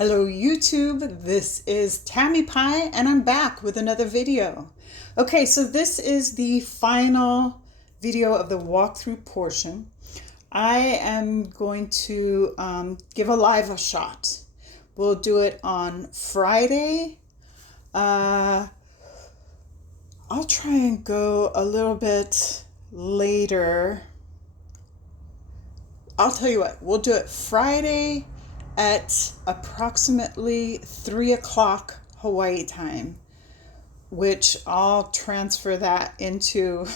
Hello YouTube, this is Tammy Pie and I'm back with another video. Okay, so this is the final video of the walkthrough portion. I am going to give a live shot. We'll do it on Friday. I'll try and go a little bit later. I'll tell you what, we'll do it Friday at approximately 3 o'clock Hawaii time, which I'll transfer that into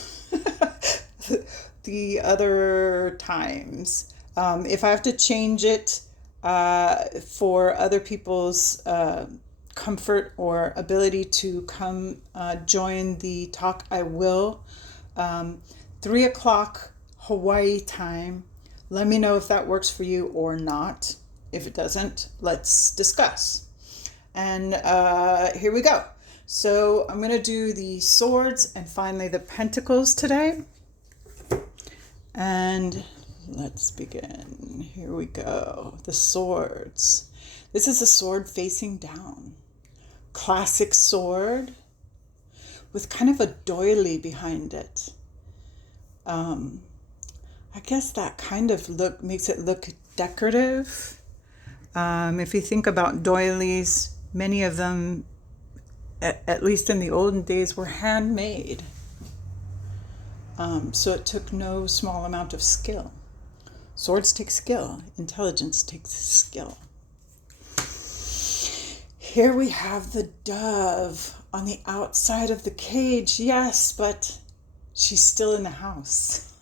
the other times. If I have to change it for other people's comfort or ability to come join the talk, I will. 3 o'clock Hawaii time. Let me know if that works for you or not. If it doesn't, let's discuss. And here we go. So I'm going to do the swords and finally the pentacles today. And let's begin. Here we go. The swords. This is a sword facing down. Classic sword with kind of a doily behind it. I guess that kind of look makes it look decorative. If you think about doilies, many of them, at least in the olden days, were handmade. So it took no small amount of skill. Swords take skill. Intelligence takes skill. Here we have the dove on the outside of the cage. Yes, but she's still in the house.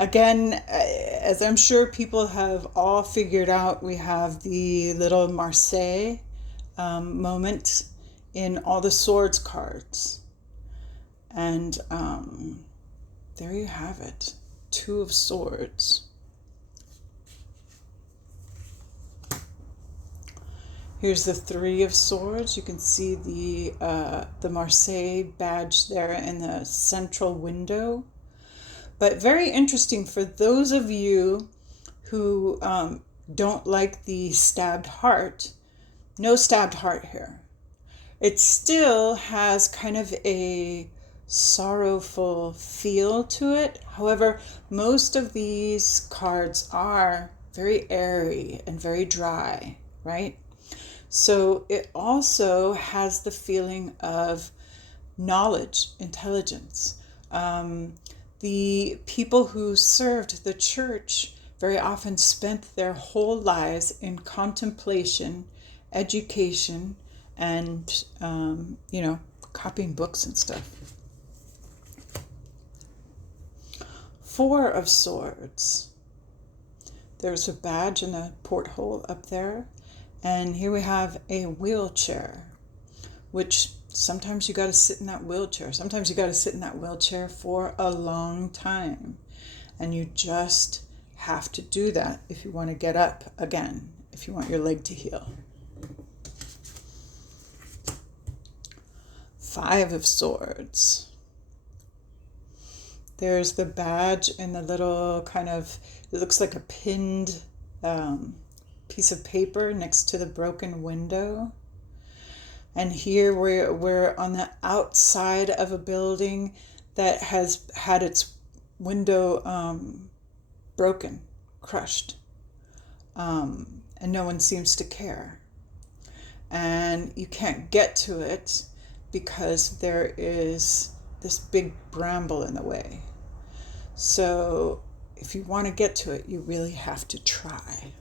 Again, as I'm sure people have all figured out, we have the little Marseille moment in all the swords cards. And there you have it. 2 of swords. Here's the 3 of swords. You can see the Marseille badge there in the central window. But very interesting for those of you who don't like the stabbed heart. No stabbed heart here. It still has kind of a sorrowful feel to it. However, most of these cards are very airy and very dry, right? So it also has the feeling of knowledge, intelligence. The people who served the church very often spent their whole lives in contemplation, education, and, copying books and stuff. 4 of swords. There's a badge in the porthole up there. And here we have a wheelchair, which sometimes you got to sit in that wheelchair. Sometimes you got to sit in that wheelchair for a long time. And you just have to do that if you want to get up again, if you want your leg to heal. 5 of swords. There's the badge and the little kind of, it looks like a pinned piece of paper next to the broken window. And here we're on the outside of a building that has had its window broken, crushed. And no one seems to care. And you can't get to it because there is this big bramble in the way. So if you want to get to it, you really have to try.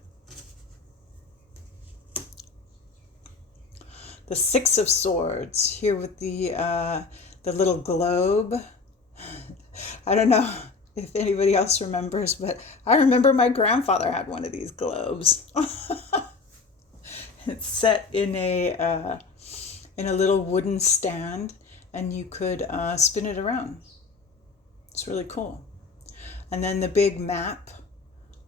The 6 of swords here with the little globe. I don't know if anybody else remembers, but I remember my grandfather had one of these globes. It's set in a little wooden stand, and you could spin it around. It's really cool. And then the big map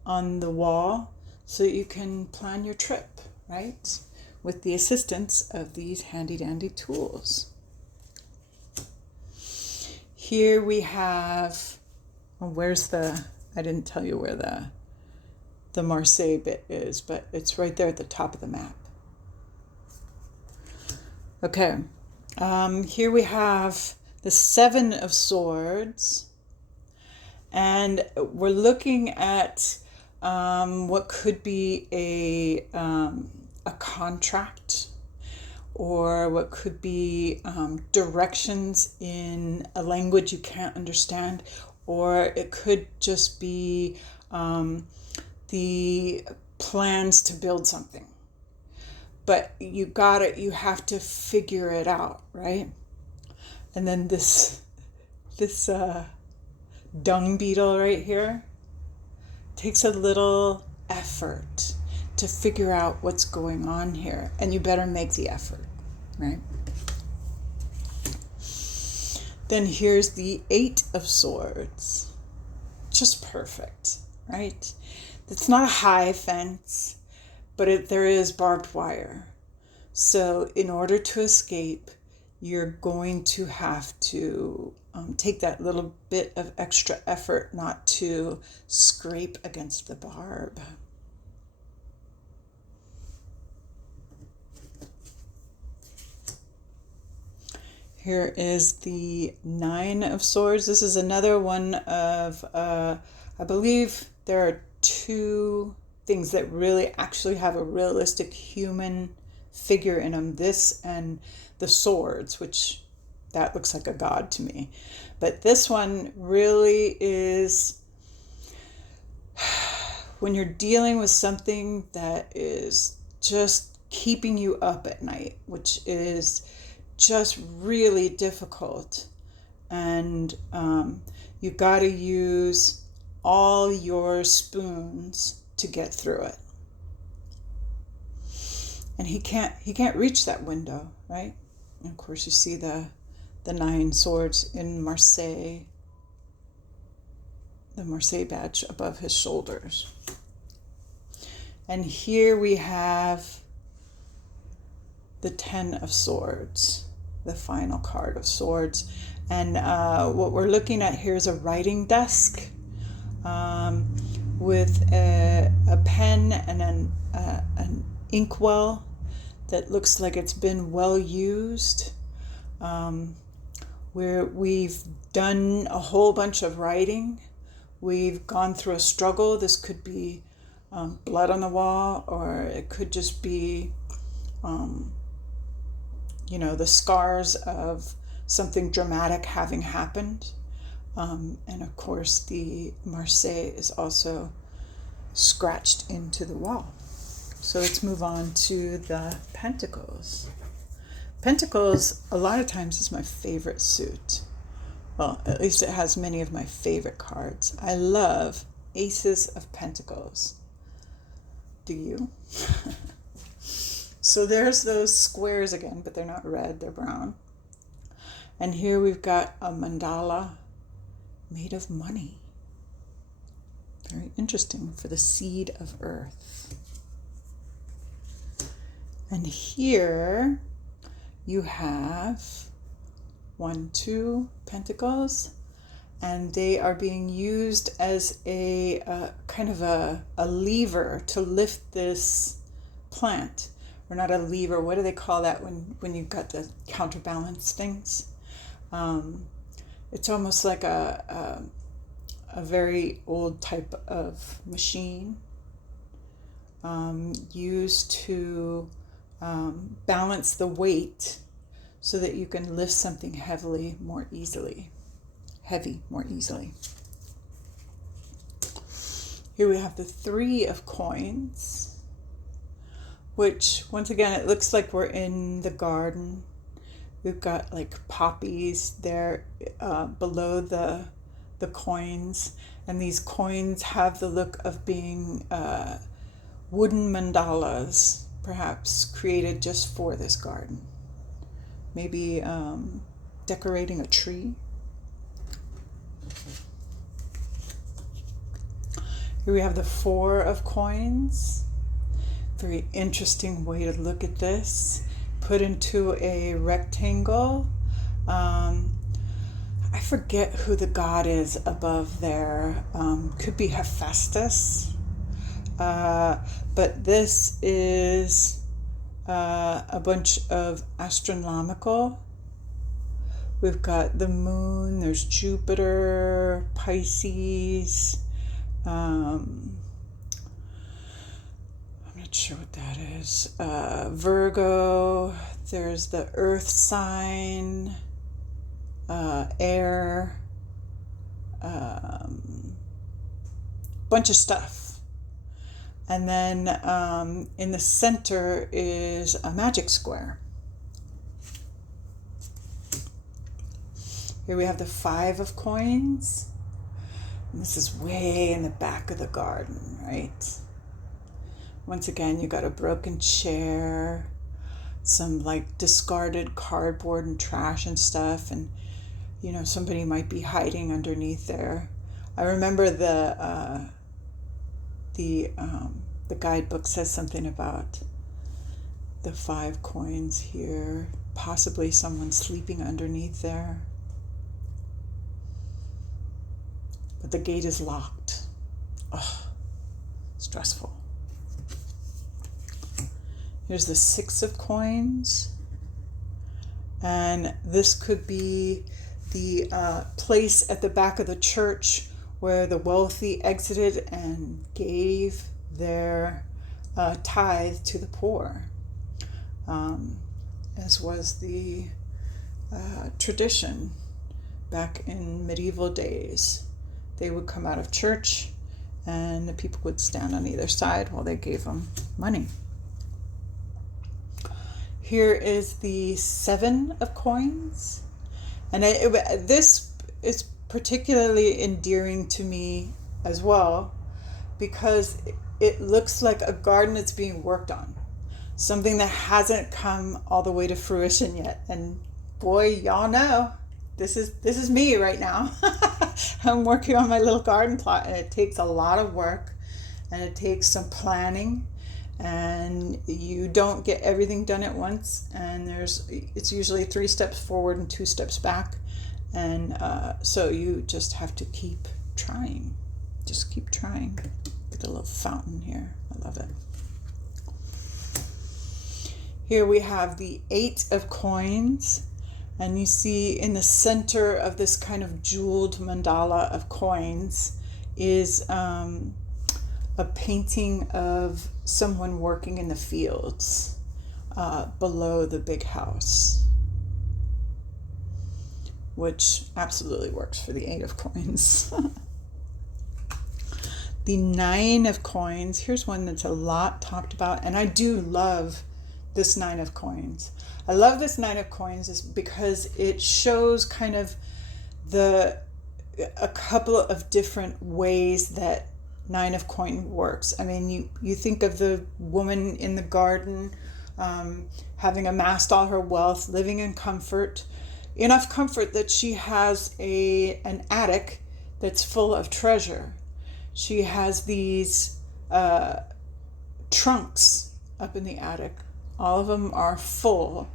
on the wall so you can plan your trip, right? With the assistance of these handy dandy tools. Here we have, I didn't tell you where the Marseille bit is, but it's right there at the top of the map. Okay, here we have the Seven of Swords, and we're looking at what could be a contract, or what could be directions in a language you can't understand, or it could just be the plans to build something. But you have to figure it out, right? And then this dung beetle right here takes a little effort to figure out what's going on here, and you better make the effort, right? Then here's the Eight of Swords. Just perfect, right? It's not a high fence, but there is barbed wire. So in order to escape, you're going to have to take that little bit of extra effort not to scrape against the barb. Here is the Nine of Swords. This is another one of, I believe there are two things that really actually have a realistic human figure in them. This and the swords, which that looks like a god to me. But this one really is when you're dealing with something that is just keeping you up at night, which is just really difficult. And you got to use all your spoons to get through it. And he can't reach that window, right? And of course you see the Nine Swords in Marseille, the Marseille badge above his shoulders. And here we have the Ten of Swords, the final card of swords. And what we're looking at here is a writing desk with a pen and an inkwell that looks like it's been well used, where we've done a whole bunch of writing. We've gone through a struggle. This could be blood on the wall, or it could just be the scars of something dramatic having happened. And of course the Marseille is also scratched into the wall. So let's move on to the Pentacles. Pentacles, a lot of times, is my favorite suit. Well, at least it has many of my favorite cards. I love Aces of Pentacles. Do you? So there's those squares again, but they're not red, they're brown. And here we've got a mandala made of money. Very interesting, for the seed of earth. And here you have 1, 2 pentacles, and they are being used as a kind of a lever to lift this plant. Or not a lever, what do they call that when you've got the counterbalance things? It's almost like a very old type of machine used to balance the weight so that you can lift something heavy more easily. Here we have the Three of Coins, which once again, it looks like we're in the garden. We've got like poppies there below the coins, and these coins have the look of being wooden mandalas, perhaps created just for this garden. Maybe decorating a tree. Here we have the Four of Coins. Very interesting way to look at this. Put into a rectangle. I forget who the god is above there. Could be Hephaestus. But this is a bunch of astronomical. We've got the moon, there's Jupiter, Pisces. I'm not sure what that is. Virgo, there's the earth sign, air, bunch of stuff. And then in the center is a magic square. Here we have the 5 of coins. And this is way in the back of the garden, right? Once again, you got a broken chair, some like discarded cardboard and trash and stuff, and you know, somebody might be hiding underneath there. I remember the guidebook says something about the 5 coins here, possibly someone sleeping underneath there. But the gate is locked. Oh, stressful. Here's the 6 of coins. And this could be the place at the back of the church where the wealthy exited and gave their tithe to the poor, as was the tradition back in medieval days. They would come out of church and the people would stand on either side while they gave them money. Here is the 7 of coins. And this is particularly endearing to me as well because it looks like a garden that's being worked on. Something that hasn't come all the way to fruition yet. And boy, y'all know, this is me right now. I'm working on my little garden plot, and it takes a lot of work and it takes some planning, and you don't get everything done at once, and it's usually 3 steps forward and 2 steps back, and so you just have to keep trying. Just keep trying. Get a little fountain here. I love it. Here we have the 8 of coins. And you see in the center of this kind of jeweled mandala of coins is a painting of someone working in the fields below the big house, which absolutely works for the 8 of coins. The 9 of coins, here's one that's a lot talked about, and I do love this 9 of coins. I love this 9 of coins is because it shows kind of a couple of different ways that 9 of coins works. I mean, you think of the woman in the garden having amassed all her wealth, living in comfort, enough comfort that she has an attic that's full of treasure. She has these trunks up in the attic. All of them are full.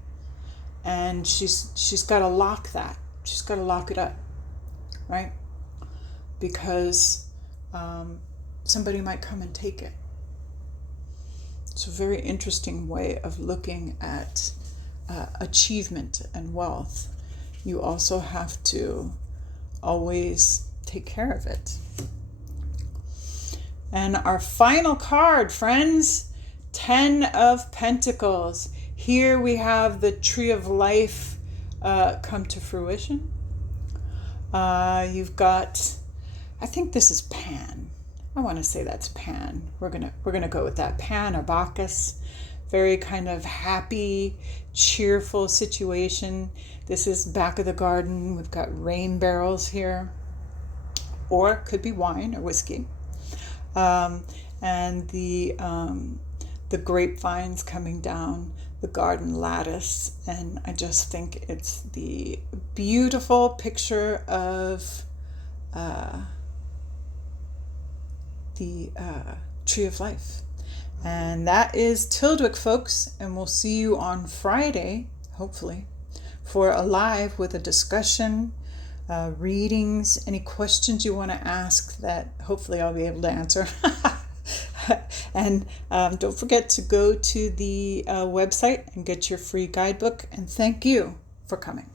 And she's got to lock that. She's got to lock it up, right? Because somebody might come and take it. It's a very interesting way of looking at achievement and wealth. You also have to always take care of it. And our final card, friends, 10 of Pentacles. Here we have the tree of life come to fruition. You've got, I think this is Pan. I want to say that's Pan. We're gonna go with that. Pan or Bacchus. Very kind of happy, cheerful situation. This is back of the garden. We've got rain barrels here, or it could be wine or whiskey, and the grapevines coming down the garden lattice, and I just think it's the beautiful picture of the tree of life. And that is TYLDWICK, folks, and we'll see you on Friday, hopefully, for a live with a discussion, readings, any questions you want to ask that hopefully I'll be able to answer. And don't forget to go to the website and get your free guidebook. And thank you for coming.